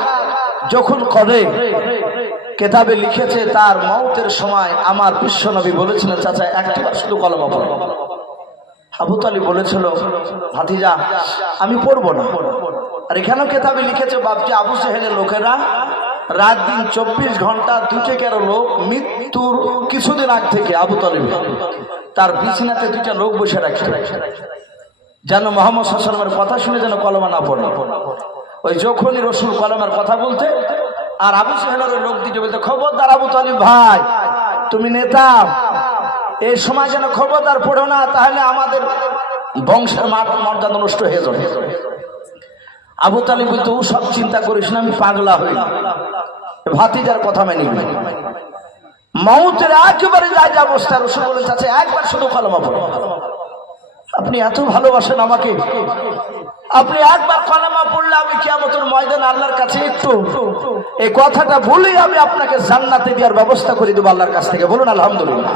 যখন করে, কিতাবে লিখেছে তার মওতের সময় আমার বিশ্ব নবী বলেছিলেন চাচা একবার শুধু কলমা পড়ো। আবু তালিব বলেছিল ভাতিজা আমি পড়বো না। আর এখানেও কিতাবে লিখেছে বাপজি আবু জেহেলের লোকেরা রাত দিন 24 ঘন্টা 2 থেকে লোক মৃত্যুর কিছুদিন আগ থেকে আবু তালিব তার বিছানাতে 2টা লোক বসে রাখছে যেন মুহাম্মদ সাল্লাল্লাহু আলাইহি ওয়াসাল্লামের কথা শুনে যেন কলমা না পড়ে। ওই যখনই রাসূল কলমার কথা বলতে আর আবু জেহেলের লোক দিতে বলতে খবরদার আবু তালিব ভাই তুমি নেতা, এই সময় যেন খবরদার পড়ো না, তাহলে আমাদের বংশের মর্যাদা নষ্ট হয়ে যাবে। আবু তালিব বলতে ও সব চিন্তা করিস না, আমি পাগলা হই, ভাতিজার কথা মেনে নিবি। মওতের একেবারে যায় অবস্থা রাসূল বলেন চাচা একবার শুধু কলমা পড়ো। আপনি এত ভালোবাসেন আমাকে, আপনি একবার কালেমা পড়লে আমি কিয়ামতের ময়দানে আল্লাহর কাছে একটু এই কথাটা বলে আমি আপনাকে জান্নাতে দেওয়ার ব্যবস্থা করে দেবো আল্লাহর কাছ থেকে। বলুন আলহামদুলিল্লাহ।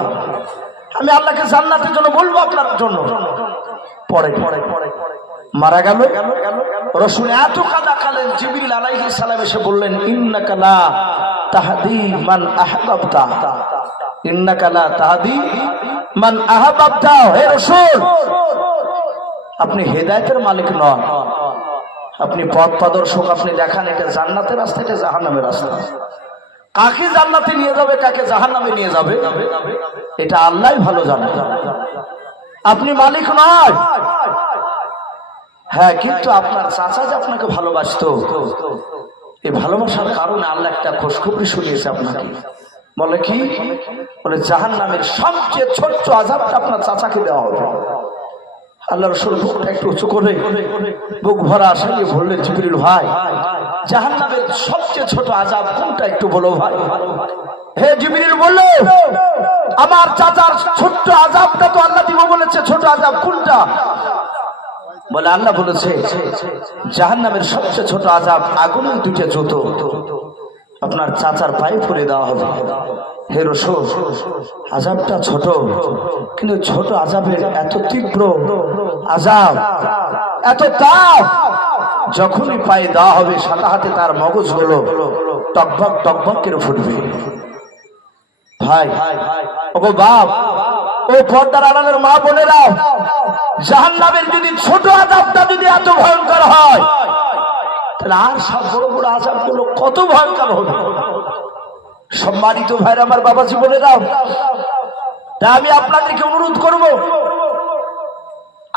আমি আল্লাহকে জান্নাতের জন্য বলবো আপনার জন্য। পরে মারা গেল রাসূল এত কাঁদা কালেন, জিবরিল আলাইহিস সালাম এসে বললেন, ইন্নাকা লা তাহদি মান আহবাবতা, ইন্নাকা লা তাহদি মান আহবাবতা। হে রাসূল, আপনি হেদায়েতের মালিক নন, আপনি পথ প্রদর্শক, আপনি দেখান এটা জান্নাতের রাস্তা, এটা জাহান্নামের রাস্তা। কাকে জান্নাতে নিয়ে যাবে, কাকে জাহান্নামে নিয়ে যাবে, এটা আল্লাহই ভালো জানে, আপনি মালিক নয়। হ্যাঁ, কিন্তু আপনার চাচা যে আপনাকে ভালোবাসতো, এই ভালোবাসার কারণে আল্লাহ একটা খুশখবরি শুনিয়েছে আপনাকে। বলে কি? বলে জাহান্নামের সবচেয়ে ছোট্ট আযাবটা আপনার চাচাকে দেওয়া হবে। আল্লাহ রাসূল বুকটা একটু উঁচু করে বুক ভরা আশা নিয়ে বললেন, জিবরিল ভাই, জাহান্নামের সবচেয়ে ছোট আযাব কোনটা একটু বলো ভাই। হে জিবরিল বলল, আমার চাচার ছোট্ট আযাবটা তো আল্লাহ দিব বলেছে, ছোট আযাব কোনটা? বলে আল্লাহ বলেছে জাহান্নামের সবচেয়ে ছোট আযাব আগুনের দুটো জুতো আপনার চাচার পায়ে পরে দেওয়া হবে। হে রাসূল, আযাবটা ছোট, কিন্তু ছোট আযাবের এত তীব্র আযাব, এত তাপ, যখনই পায়ে দেওয়া হবে সাথে সাথে তার মগজগুলো টকবক টকবক করে ফুটবে। ভাই, ওগো বাপ, ও পর্দার আড়ালের মা বোনেরা, জাহান্নামের যদি ছোট আযাবটা যদি এত ভয়ঙ্কর হয়, তাহলে আর সব বড় বড় আযাবগুলো কত ভয়ঙ্কর হবে। সম্মানিত ভাইরা, আমার বাবা জীবনেরা, তাই আমি আপনাদেরকে অনুরোধ করব,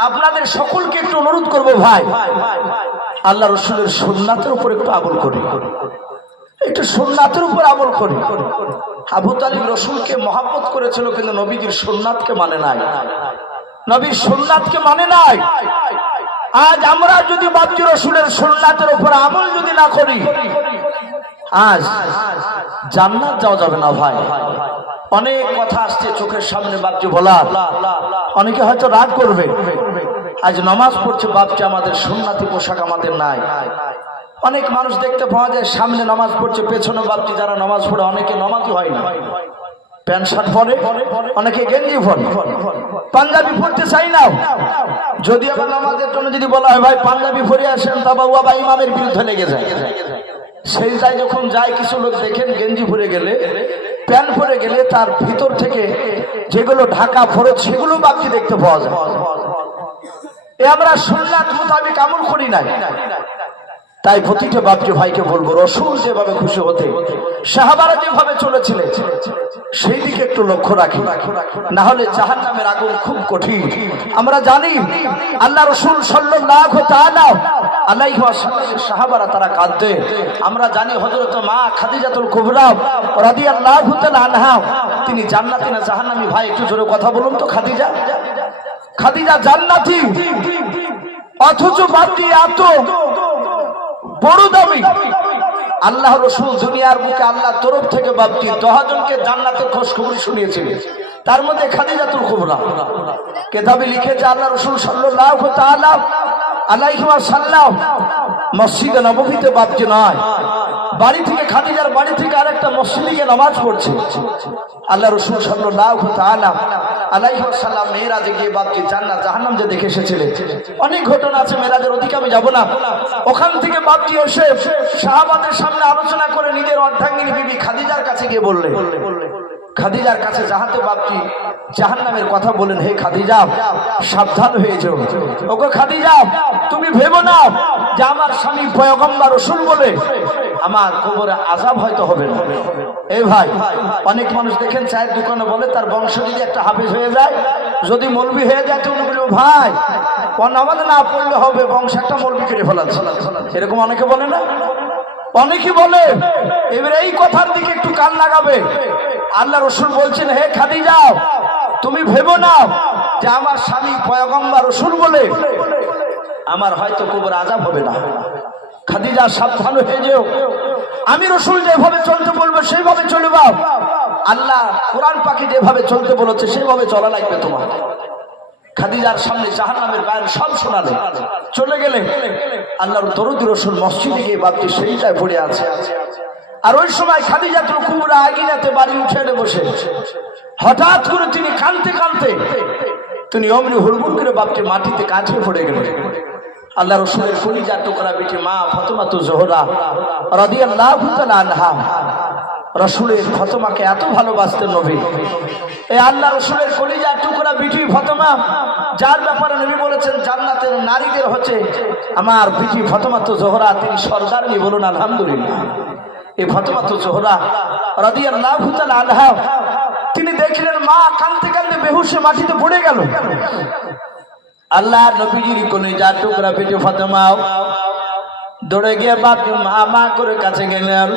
আপনাদের সকলকে একটু অনুরোধ করব, ভাই, আল্লাহ রাসূলের সুন্নাতের উপর একটু আমল করি, একটু সুন্নাতের উপর আমল করি। আবু তালিব রাসূলকে মহব্বত করেছিল, কিন্তু নবীজির সুন্নাতকে মানে নাই, নবীর সুন্নাতকে মানে নাই। আজ আমরা যদি বাপজি রাসূলের সুন্নাতের উপর আমল যদি না করি, আজ জান্নাত যাওয়া যাবে না। ভাই, অনেক কথা আসছে চোখের সামনে বাপজি বলার, অনেকে হয়তো রাগ করবে। আজ নামাজ পড়ছে বাপজি, আমাদের সুন্নাতি পোশাক আমাদের নাই। অনেক মানুষ দেখতে পাওয়া যায় সামনে নামাজ পড়ছে, পেছনে বাপজি যারা নামাজ পড়ে অনেকে নামাজই হয় না, প্যান্ট শার্ট পরে, অনেকে গেঞ্জি পরে, পাঞ্জাবি পড়তে চাই না। যদি আবার নামাজের জন্য যদি বলা হয় ভাই পাঞ্জাবি পরে আসেন, তা বাবা বা ইমামের বিরুদ্ধে লেগে যায়। সেই যায় যখন যায়, কিছু লোক দেখেন গেঞ্জি পরে গেলে, প্যান্ট পরে গেলে তার ভিতর থেকে যেগুলো ঢাকা ফরজ সেগুলো বাকি দেখতে পাওয়া যায়। এ আমরা সুন্নাত মোতাবেক আমল করি নাই। তাই প্রতিটা বাপজি ভাইকে বলবো, রাসূল যেভাবে খুশি হতে, সাহাবারা যেভাবে চলেছিলেন, সেই দিকে একটু লক্ষ্য রাখি, না হলে জাহান্নামের আগুন খুব কঠিন। আমরা জানি আল্লাহ রাসূল সাল্লাল্লাহু তাআলা আলাইহি ওয়াসাল্লামের সাহাবারা তারা কাঁদতেন। আমরা জানি হযরত মা খাদিজাতুল কুবরা রাদিয়াল্লাহু তাআলা আনহা, তিনি জান্নাতি না জাহান্নামী? ভাই একটু জোরে কথা বলুন তো। খাদিজা জান্নাতি, অথচ বাপজি এত বড় দামি। আল্লাহ রাসূল দুনিয়ার বুকে আল্লাহর তরফ থেকে বাপজি 10 জনকে জান্নাতের খুশখবরি শুনিয়েছিলেন, তার মধ্যে খাদিজাতুল কুবরা। কিতাবে লিখেছে আল্লাহ রাসূল সাল্লাল্লাহু তাআলা আলাইহি ওয়াসাল্লাম মসজিদে নববীতে বাপজি নয়, বাড়ি থেকে, খাদিজার বাড়ি থেকে আরেকটা মসজিদে গিয়ে নামাজ পড়ছে। আল্লাহ রাসূল সাল্লাল্লাহু তাআলা আলাইহি ওয়াসাল্লাম মেরাজে গিয়ে বাপজি জান্নাত জাহান্নাম যে দেখে এসেছিলেন। অনেক ঘটনা আছে, মেরাজের ওদিকে আমি যাব না। ওখান থেকে বাপজি এসে সাহাবাদের সামনে আলোচনা করে নিজের অর্ধাঙ্গিনী বিবি খাদিজার কাছে গিয়ে বললেন, খাদিজার কাছে যাহাতে বাপজি জাহান্নামের কথা বলেন, হে খাদিজা সাবধান হয়ে যাও। ওগো খাদিজা, তুমি ভেবো না যে আমার স্বামী পয়গম্বর রাসূল বলে আমার কবরে আযাব হয়তো হবে না। এই ভাই, অনেক মানুষ দেখেন চায়ের দোকানে বলে তার বংশ যদি একটা হাফেজ হয়ে যায়, যদি মৌলবি হয়ে যায়, তো উনি বলবে ভাই নামাজ না পড়লে হবে, বংশ একটা মৌলবি করে ফেলাচ্ছে। এরকম অনেকে বলে না, অনেকে বলে। এবার এই কথার দিকে একটু কান লাগাবে। আল্লাহ রাসূল বলছেন, হে খাদিজা, তুমি ভেবো না যে আমার স্বামী পয়গম্বর রাসূল বলে আমার হয়তো কবর আযাব হবে না। খাদিজা সাবধান হয়ে যেও, আমি রাসূল যেভাবে চলতে বলবো সেইভাবে চলবা। আল্লাহ কোরআন পাকে যেভাবে চলতে বলেছে সেইভাবে চলা লাগবে তোমার। খাদিজার সামনে জাহান্নামের গায়ের সব শোনালে, চলে গেলে আল্লাহর দরদি রাসূল মসজিদে গিয়ে বাপটি সেইটায় পড়ে আছে। আর ওই সময় খাদিজাতুল কুবরা আগিনাতে বাড়ি উঠে বসে, হঠাৎ করে তিনি কাঁদতে কাঁদতে তিনি অমনি হুড়মুড় করে বাপটি মাটিতে কাঁচে পড়ে গেলেন। আল্লাহ রাসূলের কলিজার টুকরা বেটি মা ফাতেমাতুজ জোহরা রাদিয়াল্লাহু তাআলা আনহা, রাসূলের ফাতেমাকে এত ভালোবাসতেন নবী। এই আল্লাহ রাসূলের কলিজার টুকরা বেটি ফাতেমা, যার ব্যাপারে নবী বলেছেন জান্নাতের নারীদের হচ্ছে আমার বেটি ফাতেমাতুজ জোহরা, তিনি সরদারনি, বলুন আলহামদুলিল্লাহ। এই ফাতেমাতুজ জোহরা রাদিয়াল্লাহু তাআলা আনহা, তিনি দেখলেন মা কাঁদতে কাঁদতে বেহুশে মাটিতে পড়ে গেল। আল্লাহ নবীজির কলিজার টুকরা বেটি ফাতেমা দৌড়ে গিয়ে বাপি মা মা করে কাছে গেলেন।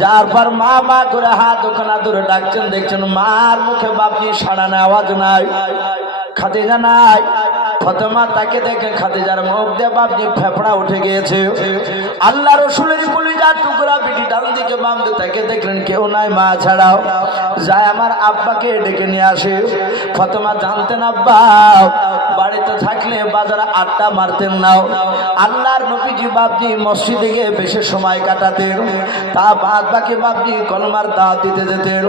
যার পর মা মা করে হাত ওখানে ধরে ডাকছেন, দেখছেন মার মুখে বাপনি সাড়া নাই, আওয়াজ নাই, খাদিজা নাই। ফাতেমা তাকে দেখে খাদিজার মুখ দিয়ে বাপনি ফেফড়া উঠে গিয়েছে। আল্লাহ রাসূলের কলিজার টুকরা বেটি ডান দিকে বাম দিকে তাকে দেখলেন কেউ নাই, মা ছাড়াও যায় আমার আব্বাকে ডেকে নিয়ে আসে। ফাতেমা জানতেন আব্বা বাড়িতে থাকলে বাজারে আড্ডা মারতেন না। আল্লাহর নবীজি বাপজি মসজিদে গিয়ে বেশি সময় কাটাতেন, তা বাদ বাকি বাপজি কলমার দাওয়াত দিতে যেতেন।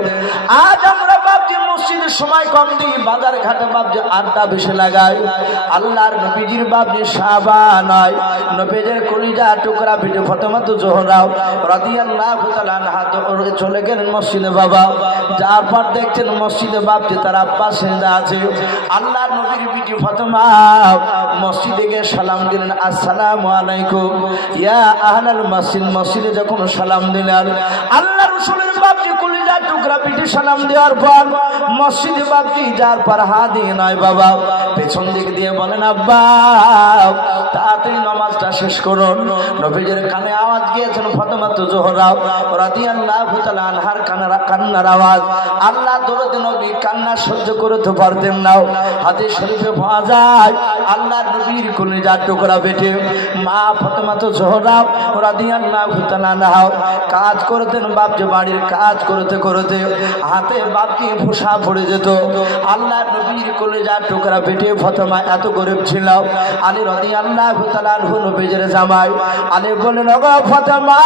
আজ আমরা বাপজি মসজিদের সময় কম দিই, বাজার ঘাটে বাপজি আড্ডা বেশি লাগাই। আল্লাহর নবীজির বাপজি সাহাবা নয়, নবীজির কলিজা টুকরা বেটি ফাতেমাতুজ জোহরা রাদিয়াল্লাহু তাআলা আনহা চলে গেলেন মসজিদে। বাবা যার পর দেখছেন মসজিদে বাপজি তার আব্বা সেজদা আছে। আল্লাহর নবীর বেটি ফাতেমা মসজিদে গিয়ে সালাম দিলেন, আসসালামু আলাইকুম ইয়া আহলাল মসজিদ। মসজিদে যখন সালাম দিলেন, আল্লাহ রাসূলের বাপজি কলিজার টুকরা বেটি সালাম দেওয়ার পর মসজিদে বাপজি যার পর হাত দিয়ে নয় বাবা পেছন দিক দিয়ে বলেন আব্বা তাড়াতাড়ি নামাজটা শেষ করুন। নবীজির কানে আওয়াজ গিয়েছেন ফাতেমাতুজ জোহরা রাদিয়াল্লাহু তাআলা আনহার কান্নার আওয়াজ। আল্লাহ দরদে নবী কান্না সহ্য করতে পারতেন না। হাদিস শরীফে পাওয়া যায় আল্লাহ নবীর কলিজার টুকরা বেটি মা ফাতেমাতুজ জোহরা রাদিয়াল্লাহু তাআলা আনহা কাজ করতেন বাপজি, বাড়ির কাজ করতে করতে হাতে বাপজি ফুসা পড়ে যেত। আল্লাহ নবীর কলিজার টুকরা বেটি ফাতেমা এত গরিব ছিল। আলী রাদিয়াল্লাহু তাআলা আনহু নবীজির জামাই। আলী বলেন ওগো ফাতেমা,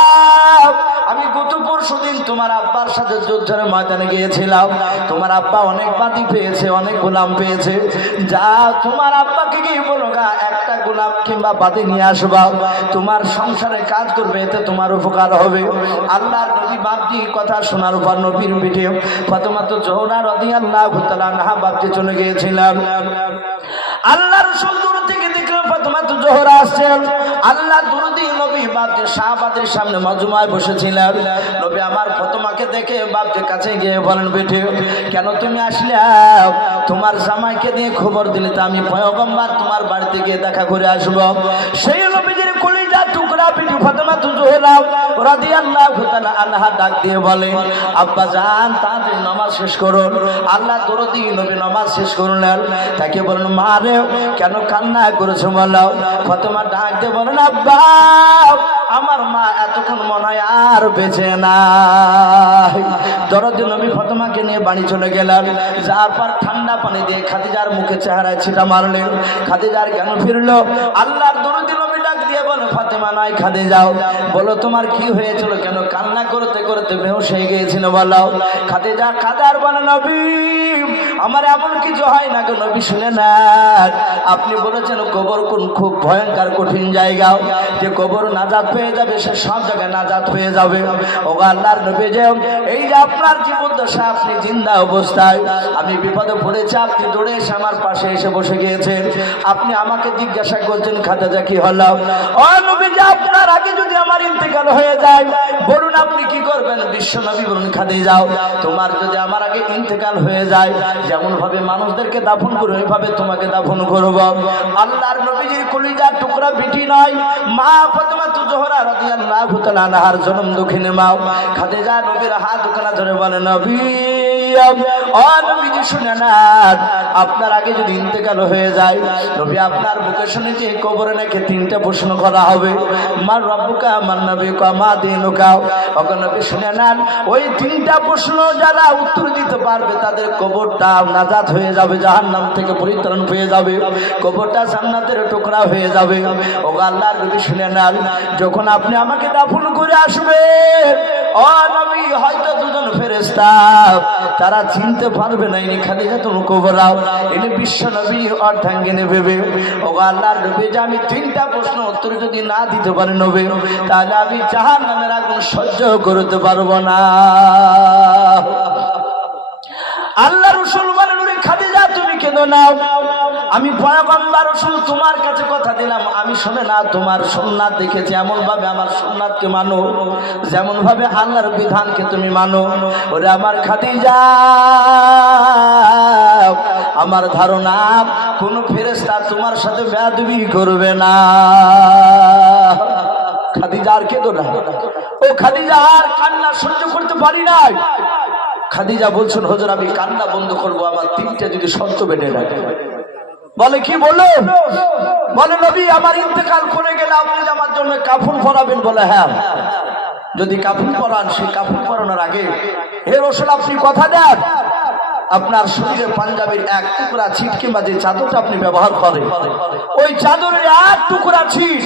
আমি গত পরশুদিন তোমার আব্বার সাথে যুদ্ধের ময়দানে গিয়েছিলাম। তোমার আব্বা অনেক বাদী পেয়েছে, অনেক গোলাম পেয়েছে। যা তোমার আব্বাকে গিয়ে বলো গা একটা গোলাম কিংবা বাদী নিয়ে আসবা, তোমার সংসারে কাজ করবে, এতে তোমার উপকার হবে। আল্লাহর নবী বাপজি কথা শোনার পর নবীর পিঠে ফাতেমাতুজ জোহরা রাদিয়াল্লাহু তাআলা আনহা বাপজি চলে গিয়েছিলেন। আল্লাহ রাসূল দূর থেকে দেখলেন ফাতেমাতুজ জোহরা আসছেন। আল্লাহ দরদি নবী বাপজি সাহাবাদের সামনে মজমায় বসেছিলেন। নবী আমার ফাতেমাকে দেখে বাপজির কাছে গিয়ে বলেন, বেটি কেন তুমি আসলে? তোমার জামাইকে দিয়ে খবর দিলে তো আমি পয়গম্বর তোমার বাড়িতে গিয়ে দেখা করে আসব। সেই নবীজির কলিজার টুকরা বেটি ফাতেমাতুজ জোহরা রাদিয়াল্লাহু তাআলা আনহা ডাক দিয়ে বলে, আব্বা জান তাড়াতাড়ি নামাজ শেষ করুন। আল্লাহ দরদি নবী নামাজ শেষ করলেন। তাকে বলেন মা রে কেন কান্না করেছো বলো? ফাতেমা ডাক দিয়ে বলেন, আব্বা আমার মা এতক্ষণ মনে হয় আর বেঁচে নাই। দরদি নবী ফাতেমাকে নিয়ে বাড়ি চলে গেলেন। যার পর ঠান্ডা পানি দিয়ে খাদিজার মুখে চেহারায় ছিটা মারলেন। খাদিজার জ্ঞান ফিরলো। আল্লাহর দরদি নবী ডাক দিয়ে বলে, ফাতেমা নয় খাদিজাও, বলো তোমার কি হয়েছিল, কেন কান্না করতে করতে বেহুশ হয়ে গিয়েছিল বলো। খাদিজা কাদার বলে, নবী আমার এমন কিছু হয় না গো নবী, শুনে না আপনি বলেছেন কবর কোন খুব ভয়ঙ্কর কঠিন জায়গা, যে কবর নাজাত পেয়ে যাবে সে সব জায়গায় নাজাত হয়ে যাবে। ও আল্লাহর নবী যে এই যে আপনার জীবন দশা আপনি জিন্দা অবস্থায় আমি বিপদে পড়েছি, আপনি দৌড়ে এসে আমার পাশে এসে বসে গিয়েছেন। আপনি আমাকে জিজ্ঞাসা করছেন খাদিজা কি হলো? ও নবী যে আপনার আগে যদি আমার ইন্তেকাল হয়ে যায় বলুন আপনি কি করবেন? বিশ্ব নবী বলুন খাদিজা তোমার যদি আমার আগে ইন্তেকাল হয়ে যায় যেমন ভাবে মানুষদেরকে দাফন করে ওইভাবে তোমাকে দাফন করব। আল্লাহর নবীজির কলিজার টুকরা বেটি নয় মা ফাতেমাতুজ জোহরা রাদিয়াল্লাহু তাআলা আনহার জনম দুঃখিনী মা খাদিজা নবীর হাত দুখানা ধরে বলে, নবী নবীজি শুনে নেন, আপনার আগে যদি ইন্তেকাল হয়ে যায়, নবী আপনার বুকে শুনে যে কবরে নাকি তিনটা প্রশ্ন করা হবে, মান রব্বুকা, মান নবিয়ুকা, মা দীনুকা। ওগো নবী শুনে নেন, ওই তিনটা প্রশ্ন যারা উত্তর দিতে পারবে তাদের কবরটা নাজাত হয়ে যাবে, জাহান্নাম থেকে পরিত্রাণ পেয়ে যাবে, কবরটা জান্নাতের টুকরা হয়ে যাবে। ওগো আল্লাহর নবী শুনে নেন, যখন আপনি আমাকে দাফন করে আসবেন, ও নবী হয়তো দুজন ফেরেশতা তারা চিনতে পারবে না ইনি খাদিজাতুল কুবরা, ইনি বিশ্ব নবী অর্ধাঙ্গিনী ভেবে। ওগো আল্লাহর নবী, যে আমি তিনটা প্রশ্ন উত্তর যদি না দিতে পারি নবী, তাহলে আমি জাহান্নামের আগুন সহ্য করতে পারবো না। আল্লাহ রাসূল বলেন, ওরে খাদিজা তুমি কেঁদো না, আমি পয়গম্বর রাসূল তোমার কাছে কথা দিলাম, আমি শুনে না তোমার সুন্নাত দেখেছি, এমন ভাবে আমার সুন্নাতকে মানো, যেমন ভাবে আল্লাহর বিধানকে তুমি মানো। ওরে আমার খাদিজা, আমার ধারণা কোন ফেরেশতা তোমার সাথে বেয়াদবি করবে না। খাদিজা আর কেঁদো না, ও খাদিজা আর কান্না সহ্য করতে পারি নাই। খাদিজা বলছেন, হুজুর আমি কান্না বন্ধ করবো, আমার তিনটা যদি শর্ত বেঁধে রাখে। বলে কি বলো? বলে নবী আমার ইন্তেকাল করে গেলে আপনি আমার জন্য কাফন পরাবেন। বলে হ্যাঁ, যদি কাফন পরান, সেই কাফন পরানোর আগে হে রাসূল আপনি কথা দেন, আপনার শরীরে পাঞ্জাবির এক টুকরা ছিট কিংবা যে চাদরটা আপনি ব্যবহার করেন, ওই চাদরের এক টুকরা ছিট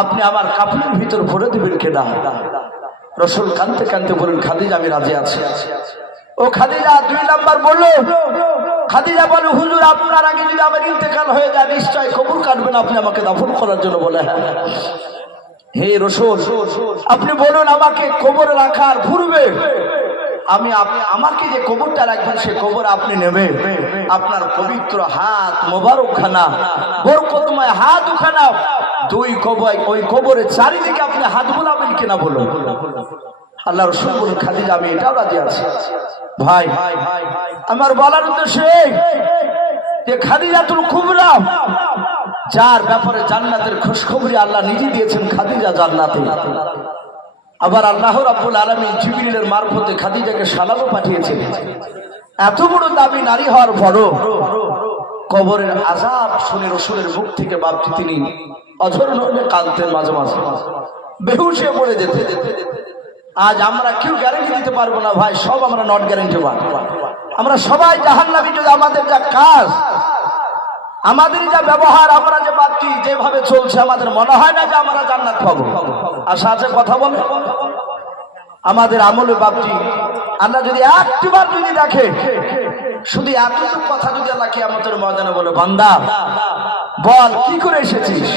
আপনি আমার কাফনের ভিতর ভরে দিবেন কিনা। রাসূল কাঁদতে কাঁদতে বলেন, খাদিজা আমি রাজি আছি। ও খাদিজা দুই নাম্বার বললো, খাদিজা বলে হুজুর আপনার আগে যদি আমার ইন্তেকাল হয়ে যায় নিশ্চয় কবর কাটবেন আপনি আমাকে দাফন করার জন্য। বলে হ্যাঁ। হে রাসূল আপনি বলুন আমাকে কবরে রাখার পূর্বে আমি আমাকে যে কবরটা রাখবেন সে কবর আপনি নেবেন, আপনার পবিত্র হাত মোবারক খানা, বরকতময় হাত খানা, দুই কবর, ওই কবরের চারিদিকে আপনি হাত বুলাবেন কিনা বলুন। আল্লাহ রাসূল বলেন, খাদিজা আমি এটাও রাজি আছি। ভাই আমার বলার উদ্দেশ্য যে খাদিজাতুল কুবরা, যার ব্যাপারে জান্নাতের খুশখবরি আল্লাহ নিজে দিয়েছেন, খাদিজা জান্নাতে। আবার আল্লাহ রাব্বুল আলামিন জিবরিলের মারফতে খাদিজাকে সালামও পাঠিয়েছেন। এত বড় দামি নারী হওয়ার পরও কবরের আযাব শুনে রাসূলের মুখ থেকে বাপটি তিনি অঝর নয়নে কাঁদতেন, মাঝে মাঝে বেহুশ হয়ে পড়ে যেতে। আজ আমরা কেউ গ্যারান্টি দিতে পারবো না ভাই, সব আমরা নট গ্যারান্টি পাবো। আমরা সবাই জাহান্নামী। যদি আমাদের যা কাজ, আমাদের যা ব্যবহার, আমরা যে বাপটি যেভাবে চলছে, আমাদের মনে হয় না যে আমরা জান্নাত পাবো। আশা আছে কথা বলে আমাদের আমলে বাপটি আল্লাহ যদি একটিবার যদি দেখে, শুধু এতটুকু কথা যদি আল্লাহ কিয়ামতের ময়দানে বলে, বান্দা বল কি করে এসেছিস,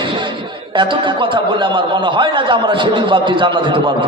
এতটুকু কথা বলে আমার মনে হয় না যে আমরা সেদিন বাপটি জান্নাত দিতে পারবো।